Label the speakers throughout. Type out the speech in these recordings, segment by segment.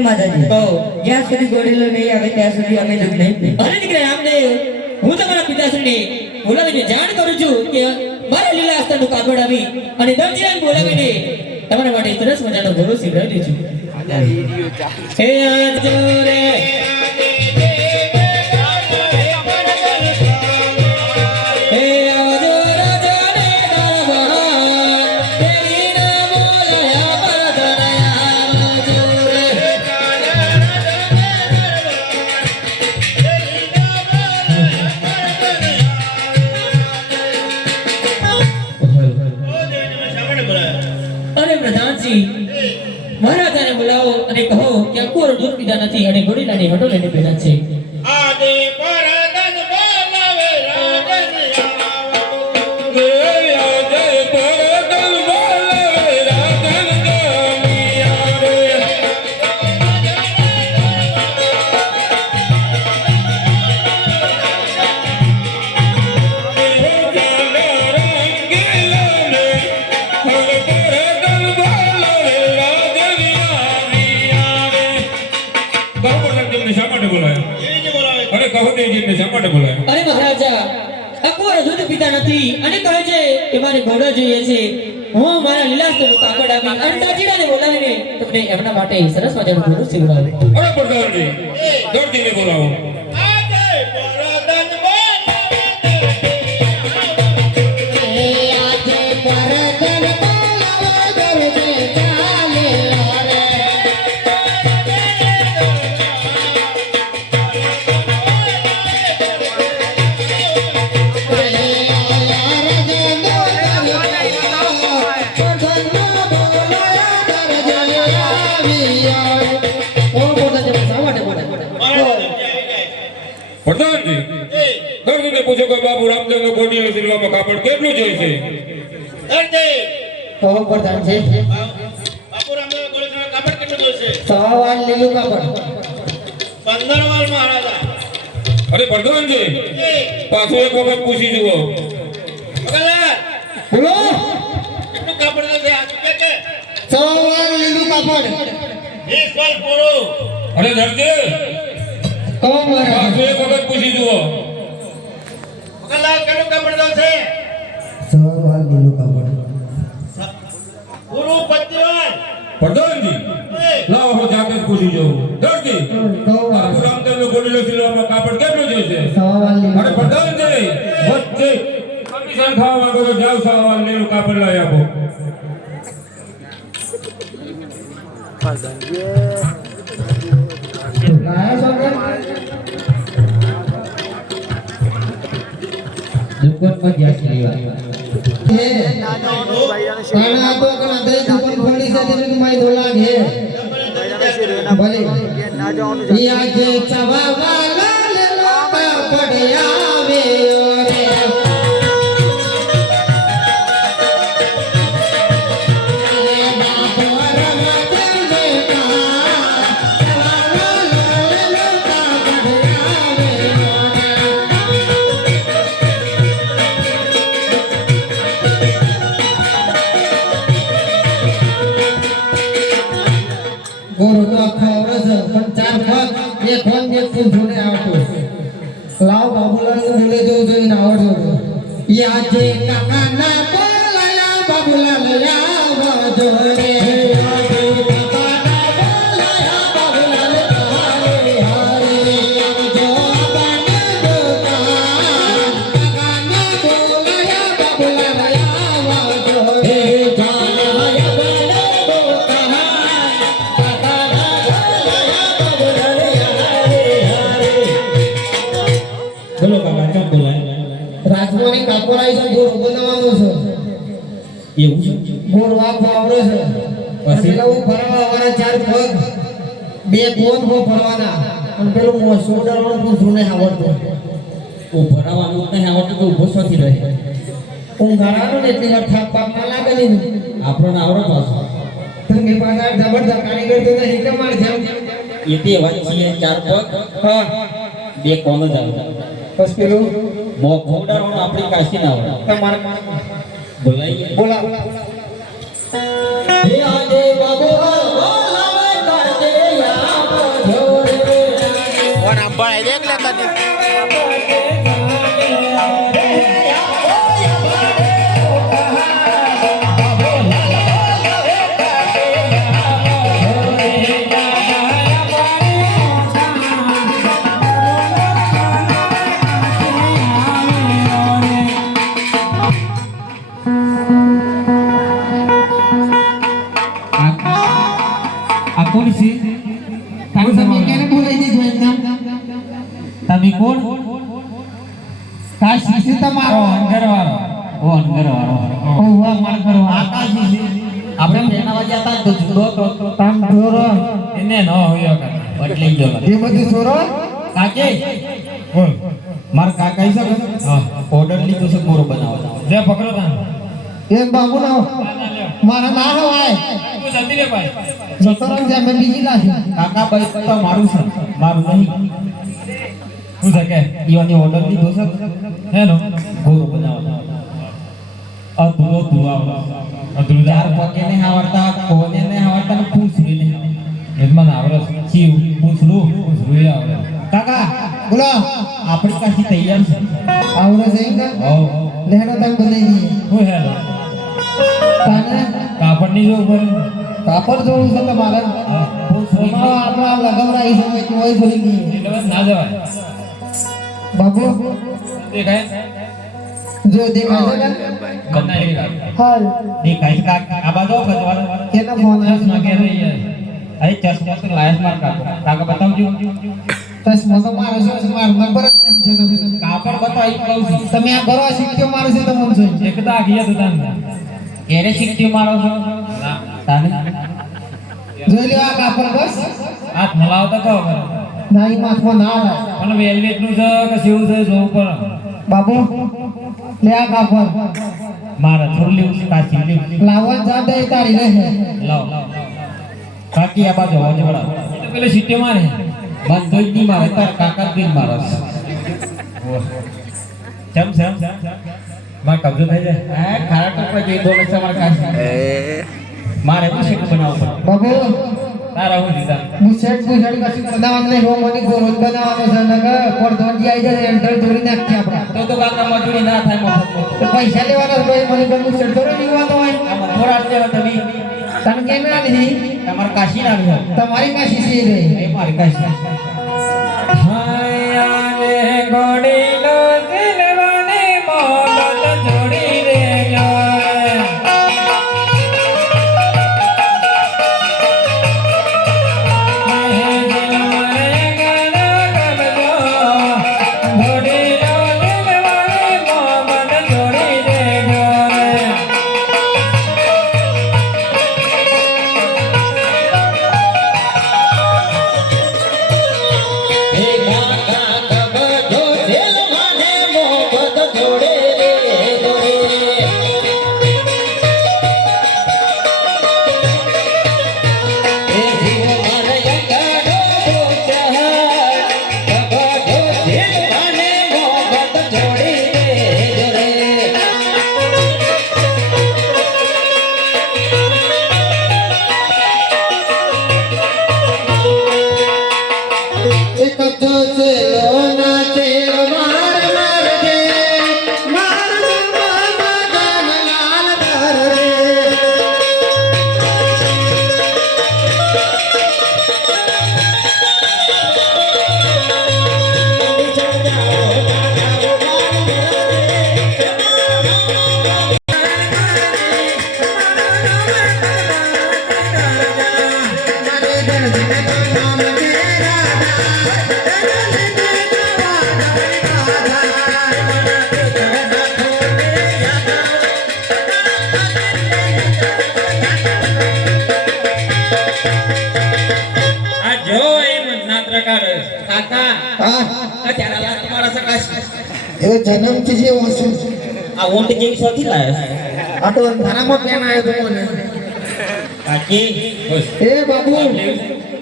Speaker 1: અરે
Speaker 2: માતાજી. જ્યાં સુધી ગોડેલો નહીં આવે ત્યાં સુધી અમે દૂધ નહીં
Speaker 1: અરે દીકરા રામદેવ હું તમારા પિતાશ્રીને બોલાવીને જાણ કરું છું કે મારા લીલા આસ્થાનું કાગળ આવી અને દરજીરાને બોલાવીને તમારા માટે સરસ મજાનો ભરોસી સીવડાવી છું હે આજો અને ગોળીલાની હટો લઈને નથી. અને કહે છે કે મારે ઘોડો જોઈએ છે. હું મારા લીલાસ્તનું કાગળ આપી અંતાજીડાને બોલાવીને તમને એમના માટે સરસ મજાનું ઘોડો સીવડાવું
Speaker 3: અરે પ્રધાનજી દોડજીને બોલાવો. બાબુ રામચંદ્ર સિલવામાં કાપડ કેટલું જોઈશે
Speaker 2: કહો પ્રધાન છે.
Speaker 4: બાપુ રામદેવ ગોળીનો કાપડ કેટલું જોઈશે?
Speaker 2: સવા લીલું કાપડ.
Speaker 4: પંદર વાર મહારાજા.
Speaker 3: અરે પ્રધાનજી પાછું એક વખત પૂછી જુઓ.
Speaker 2: બોલો.
Speaker 4: કેટલું કાપડ જોઈશે? આ કે કે?
Speaker 2: સવા લીલું કાપડ.
Speaker 4: વીસ વાર પૂરો.
Speaker 3: અરે
Speaker 2: મહારાજ.
Speaker 3: પાછું એક વખત પૂછી જુઓ.
Speaker 4: કેટલું કાપડ.
Speaker 3: પ્રધાનજી લાવો હું જાતે જ પૂછી જોઉં. દરજી કેટલું જોઈશે
Speaker 2: સવા
Speaker 3: અરે પ્રધાનજી વચ્ચે કમિશન ખાવા માંગો તો જાવ સવાલ લેલું કાપડ લઈ આપો.
Speaker 2: ગયા છે લેવા કાના તો કના દે દુકાન ખોલી છે તે માઈ દોલા ઘે ભલે. ઈ આજે ચવા વાલા લે પડ્યા. ગોળ વાઘ આવડે છે.
Speaker 1: પછી?
Speaker 2: હું ફરવા વાળા ચાર પગ બે કોન હો ફરવાના. અને પેલું મોસો ઉડાડવાનું પૂછું નહીં આવડતો.
Speaker 1: ઓ ભરાવાનું નહીં આવડતું તો ઊભો શોથી રહે.
Speaker 2: ઊંઘાડાનો ને એટલી વાર થાક પાક ના લાગે નહીં
Speaker 1: આપણને આવડે પાછો
Speaker 2: તમે પાછા જબરદસ્ત કારીગર તો નહીં કમાડ જેમ
Speaker 1: એ તે વાત ચાર પગ
Speaker 2: હા.
Speaker 1: બે કોમ જ આવે.
Speaker 2: બસ પેલું?
Speaker 1: મો ખોડાવાનું આપણી કાશી ના આવડે
Speaker 2: તમારે
Speaker 1: બોલાઈએ
Speaker 2: બોલા.
Speaker 4: કોણ આમ ભણાય
Speaker 2: તમારો.
Speaker 3: અંદર ઓ અંદર
Speaker 2: ઓ વાહ માર કરો
Speaker 5: આપણે પ્રેરણા ગયા હતા તો જુદો હતો.
Speaker 2: તામ ધોરો
Speaker 3: એને ન હોય બદલી ગયો
Speaker 2: એ બધું છોરો?
Speaker 5: કાકે?
Speaker 3: બોલ.
Speaker 5: માર કાકા છે
Speaker 3: હા
Speaker 5: ઓર્ડર લીધો છે મોરો બનાવવાનો.
Speaker 3: લે પકડો તા
Speaker 2: એ બાબુ ના મારા ના હોય
Speaker 3: તું ભાઈ.
Speaker 2: છે મેં બીજી લાશી
Speaker 5: કાકા ભાઈ તો મારું છે. મારું નહીં.
Speaker 3: હું છે કે
Speaker 5: ઈવાની ઓર્ડર લીધો છે?
Speaker 3: હેલો.
Speaker 5: ગોરો બનાવવાનો અધૂરો ધુઆવો
Speaker 3: અધરું
Speaker 5: ચાર પગે ને આવડતા કોને ને આવડતા ને પૂછડી ને
Speaker 3: એમાં આવડે
Speaker 5: શિવ પૂછડું
Speaker 3: રૂઈ આવડે.
Speaker 5: કાકા
Speaker 2: બોલો.
Speaker 5: આપણી પાસે તૈયાર છે.
Speaker 2: આવડે છે કે?
Speaker 3: ઓ
Speaker 2: લેણો તમ બનાવી દઈએ.
Speaker 3: હું હેલો.
Speaker 2: તાને?
Speaker 3: કાપડની જો ઉપર.
Speaker 2: કાપડ જોવું છે તમારે?
Speaker 3: હા.
Speaker 2: સોમાળો આપણા લગવરાઈ છે કે કોઈ નહીં.
Speaker 3: ના જવાય.
Speaker 2: બાબુ
Speaker 3: દેખાય
Speaker 2: જો દેખાય હાલ.
Speaker 5: કાકા આ બાજુ આવો
Speaker 2: કેનો ફોન આવ્યો?
Speaker 3: કે રહી
Speaker 5: અરે ચશ્મા તો લાયસ માર કાકા કાકા બતાવજો.
Speaker 2: ચશ્મા તો મારો છે મારો નંબર જ નહીં છે
Speaker 5: કાપડ બતાવી કહું છું.
Speaker 2: તમે આ કરો સિક્કો મારો છે તો મન જોઈ.
Speaker 3: એક તો આગિયા તું તાન.
Speaker 5: એને શીખતી મારો છો?
Speaker 3: ના
Speaker 5: તાને?
Speaker 2: જોઈ લે આ કાપડ બસ.
Speaker 3: હાથ મલાવતો તો
Speaker 2: નાઈ માથમાં ના આવે
Speaker 3: પણ વેલ્વેટનું છે કે શિવ છે જોવું પડે.
Speaker 2: બાબુ લે આ કાપડ.
Speaker 5: મારે થોડું લેવું કાચી લેવું
Speaker 2: લાવવા જા દે તારી લે.
Speaker 5: લાવ. કાકી આ બાજુ અવાજ બડા
Speaker 3: એ તો પેલે સીટે મારે.
Speaker 5: બંધો દોઈ દી મારે તાર કાકા દી મારે. ચમ ચમ.
Speaker 3: માં કબજો થઈ જાય.
Speaker 5: હા ખારા ટોપા જોઈ દોડે છે મારા કાકી મારે તો શેક બનાવવું પડે.
Speaker 2: કશું બનાવવાનું નહીં મને બનાવવાનો છે આવી જાય એન્ટર નાખી આપણા.
Speaker 5: તો તો કાકા મજૂરી ના થાય મફત
Speaker 2: તો પૈસા લેવાના મને કોઈ હોય.
Speaker 5: થોડા લેવા તમે.
Speaker 2: કેમ ના
Speaker 5: તમારે કાશી ના
Speaker 2: તમારી કાશી છે રહી
Speaker 5: મારી કાશી.
Speaker 3: એ
Speaker 2: જન્મથી જે વસ્તુ
Speaker 5: આ ઊંટ કેવી સોથી લાયા?
Speaker 2: આ તો અંધારામાં પેન આવ્યો તો મને.
Speaker 5: કાકી
Speaker 2: એ બાબુ.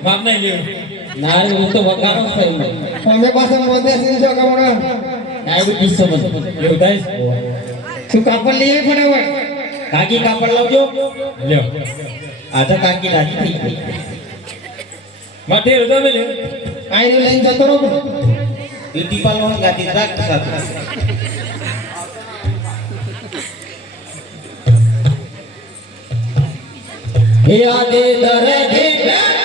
Speaker 3: બાપ નહીં લેવું
Speaker 5: ના હું તો વગાડો થયું
Speaker 2: તમે પાસે મોદે સિંહ છો કમણા
Speaker 5: ડાયાબિટીસ છે
Speaker 3: એવું થાય? છે?
Speaker 2: શું કાપડ લઈએ ફટાફટ?
Speaker 5: કાકી કાપડ લાવજો.
Speaker 3: લ્યો.
Speaker 1: આજે કાકી રાજી થઈ ગઈ.
Speaker 6: માથે રજા મેલે
Speaker 2: આઈને લઈને જતો રહો.
Speaker 1: બ્યુટી પાર્લર ગાતી રાખ સાથે
Speaker 2: યાદે દરદે કરે ગળનો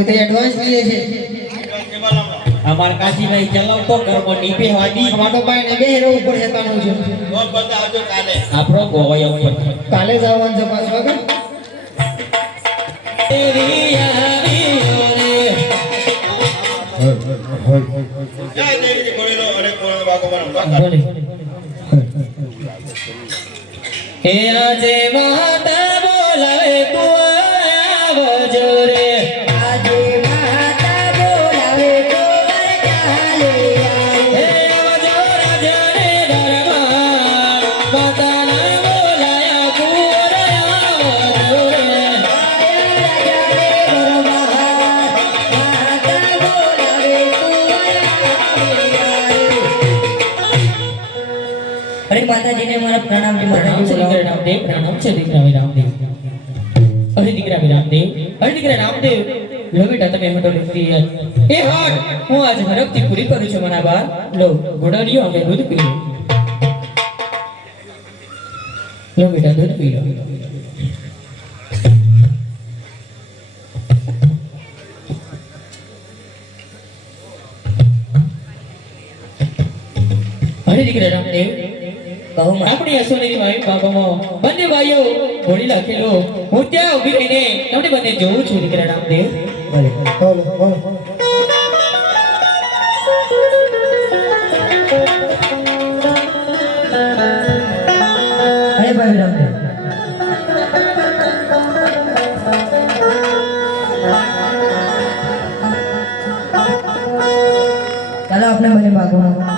Speaker 2: અમે તો એડવાન્સ લઈએ છે.
Speaker 1: અમાર કાશીભાઈ ચલાવતો ઘરમાં નીપે વાડી
Speaker 2: વાડો ભાઈ ને બે હેરો ઉપર હેતાનો છે.
Speaker 1: આપણો ગોવાય ઉપર.
Speaker 2: કાલે જવાનું છે પાછું
Speaker 4: ભાગવાનો
Speaker 1: હે આજે માતા
Speaker 7: અરે માતાજીને મારા પ્રણામ જી
Speaker 1: પ્રણામ દીકરા રામદેવ પ્રણામ છે દીકરા વી રામદેવ. અરે દીકરા વી રામદેવ અરે દીકરા રામદેવ. લો તમે હટો લીધી એ હટ હું આજ હરખથી પૂરી કરું છું મના બાર લો ઘોડાડીઓ અમે દૂધ પી લો લો બેટા દૂધ પી લો. અરે દીકરા રામદેવ આપણી અસોનેરી મારી બાબામાં બંને ભાઈઓ ઘોડી લખેલો હું ત્યાં ઊભી રહીને તમને બંને જોઉં છું દીકરા રામદેવ.
Speaker 7: અરે ભાઈ રામદેવ ચાલો આપણે મને માગવા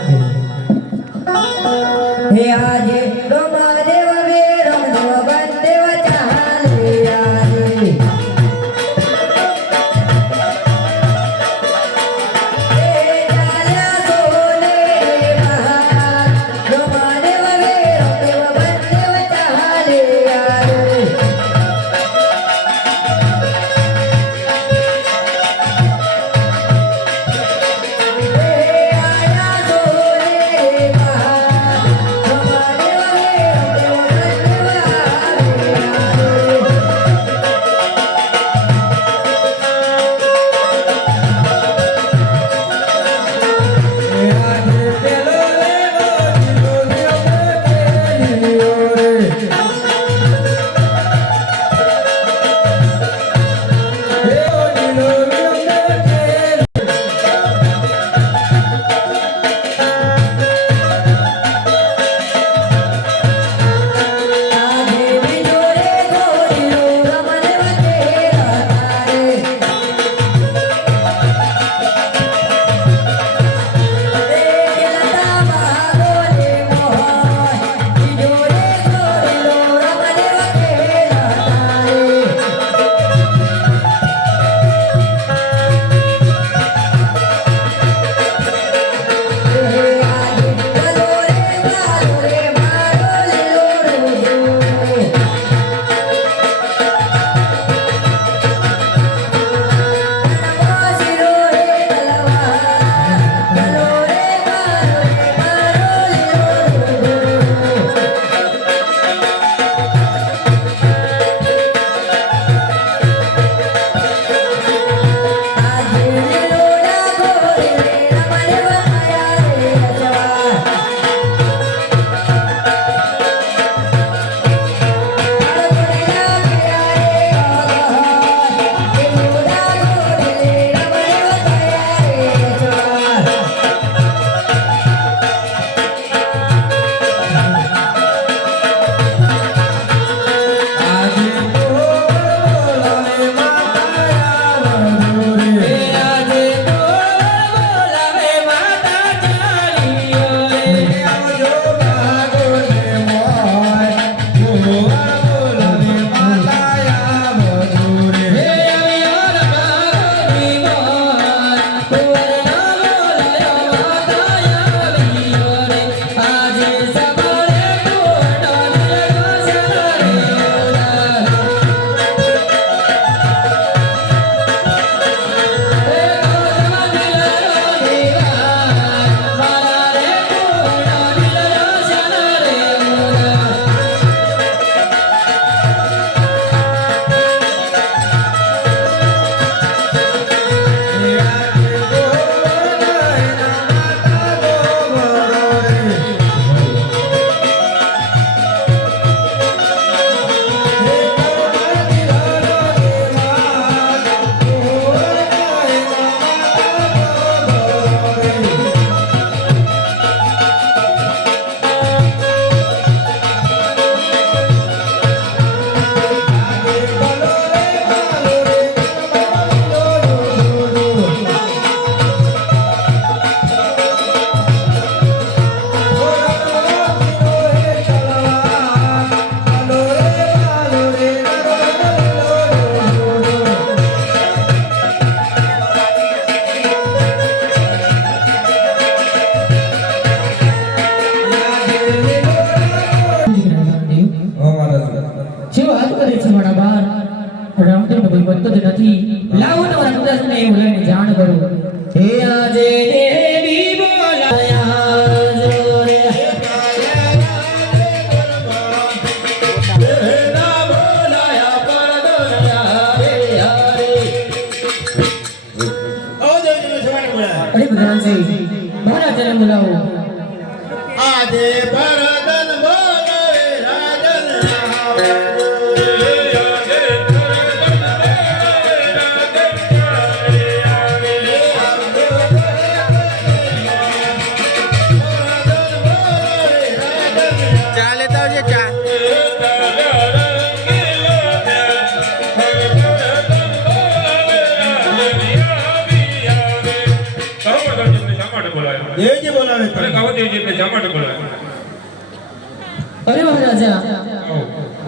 Speaker 1: અરે મહારાજા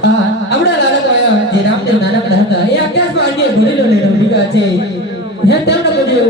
Speaker 1: હા, આપણા લાડક આયા જે રામદેવ નાનકડા હતા. એ આકાશમાં અન્ય ભરેલો લેડો ભીગા છે હે તેમને બધું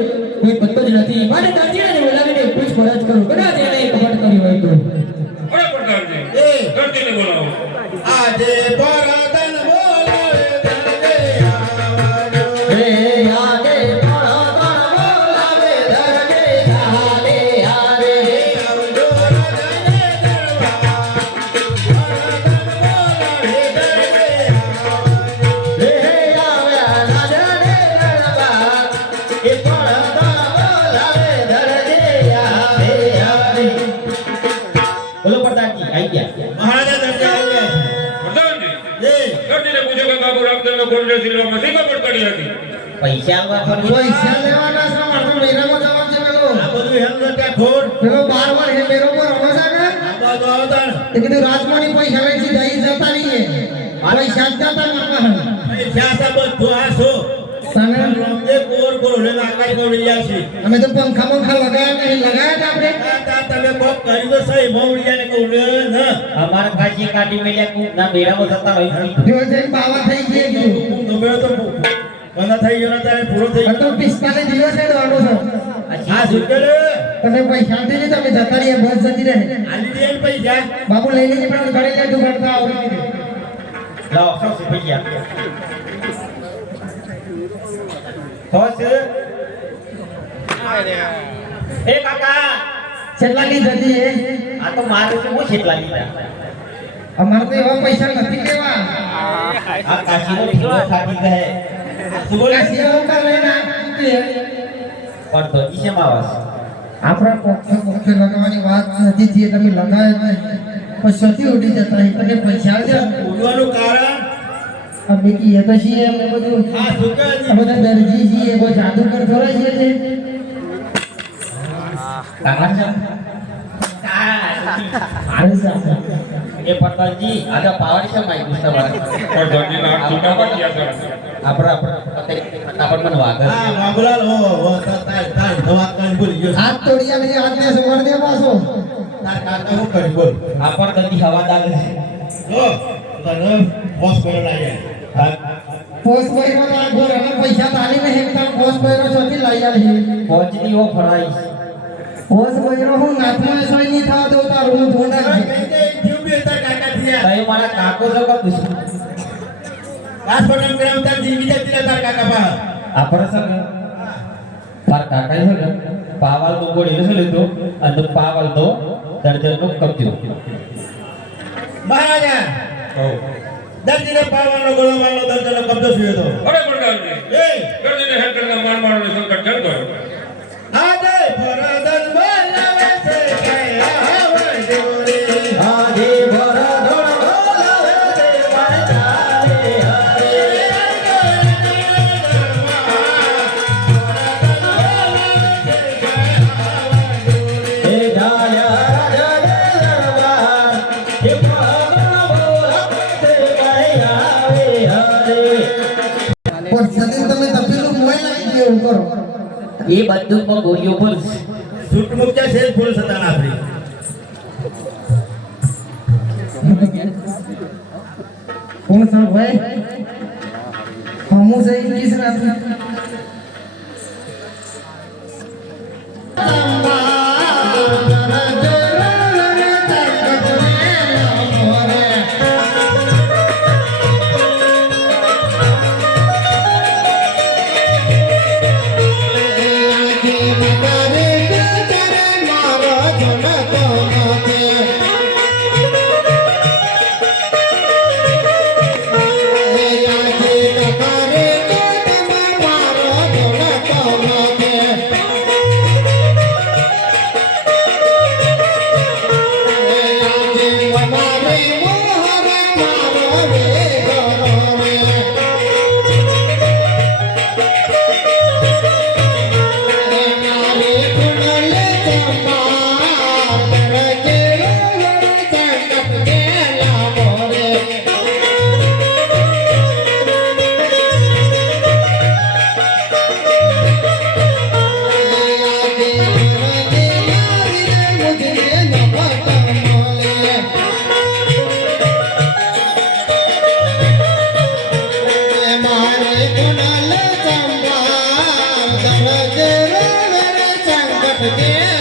Speaker 5: પૈસા આલવા હતી.
Speaker 2: પૈસા લેવાના છે મારે તો મેરામાં જવાનું છે પેલો.
Speaker 4: આ બધું હેમ નતા ખોર
Speaker 2: પેલો બાર બાર હે મેરો પર રમે છે કે?
Speaker 4: આ તો આવતા
Speaker 2: તે કીધું રાજમાની પૈસા લઈ જઈ જતા જતા રહીએ. પૈસા જ જતા મારવા
Speaker 4: પૈસા. સા બધું આ છો.
Speaker 2: અમે તો પંખા પંખા લગાયા નહીં? લગાયા આપણે?
Speaker 4: તા તમે કોક કરી દો સહી મોવડિયા ને કહું ન.
Speaker 5: અમારા કાચી કાટી મેલ્યા કુ ના મેળામાં જતા હોય.
Speaker 2: જો જઈને બાવા થઈ ગઈ કીધું
Speaker 4: હું ગમે તો બંધ થઈ ગયો ને ત્યારે પૂરો થઈ
Speaker 2: ગયો તો
Speaker 4: ગયો.
Speaker 2: પિસ્તાલીસ દિવસ છે દોડો છો.
Speaker 4: હા શું
Speaker 2: તમે પૈસા દીધી તમે જતા રહીએ બસ જતી રહે.
Speaker 4: આલી દે પૈસા?
Speaker 2: બાબુ લઈ લેજે પણ ઘરે લે તું કરતા આવડી
Speaker 5: લાવ સો રૂપિયા એ કાકા
Speaker 2: છેલ્લા
Speaker 5: આ તો મારું છે હું છેટલા લીધા
Speaker 2: અમારે તો એવા પૈસા નથી
Speaker 5: આ કાશીનો
Speaker 2: લેના
Speaker 5: પણ તો
Speaker 2: આપણા પોખે પોખે લગાવવાની વાત નથી જે તમે લગાવે પછી ઉડી જતા તમે પૈસા છે
Speaker 4: બોલવાનું કારણ
Speaker 2: અમે કીએ તો છીએ અમે બધું.
Speaker 4: આ
Speaker 2: બધા દરજી છીએ કોઈ જાદુગર થોડા છીએ છે.
Speaker 5: એ છે આપણા આપણા મને વાગે
Speaker 4: બાબુલાલ હો હો તાર તાર તાર દવા કરી બોલી ગયો.
Speaker 2: હાથ તોડી આલે હાથ ને સુવર દે પાછો.
Speaker 4: તાર કાકા હું કરી બોલ.
Speaker 5: આપણ ગંદી હવા દાગે
Speaker 4: જો તને બોસ લાગ્યા
Speaker 2: પોસ બૈરો તો પૈસા તાલી ને હેકતા પોસ બૈરો છોથી લઈ આલે છે
Speaker 5: પહોંચની ઓ ફરાઈ
Speaker 2: પોસ હું નાથમાં સોય તારું હું ધોંડા
Speaker 4: જીવ બે કાકા થયા.
Speaker 5: તઈ મારા કાકો જો કા દુશ્મન
Speaker 4: ગ્રામ તાર જીવી જતી તાર કાકા પા
Speaker 5: આપણે મારા કાકા છે પાવાલ નો ગોળી નથી લીધો? અને પાવાલ નો દર્જન નો કબજો.
Speaker 4: મહારાજા દર્દીને પાવાનો ગળો મારનો દર્દીનો કબજો થયો તો. એ. આજે ભરતન બોલાવે
Speaker 2: કરો.
Speaker 5: એ બધું માં ગોળીઓ પર
Speaker 4: છૂટ મુક્યા છે ફૂલ સતાન આપણી
Speaker 2: કોણ સર ભાઈ હમું સહી કિસ રાત
Speaker 7: चांगला
Speaker 2: चांगला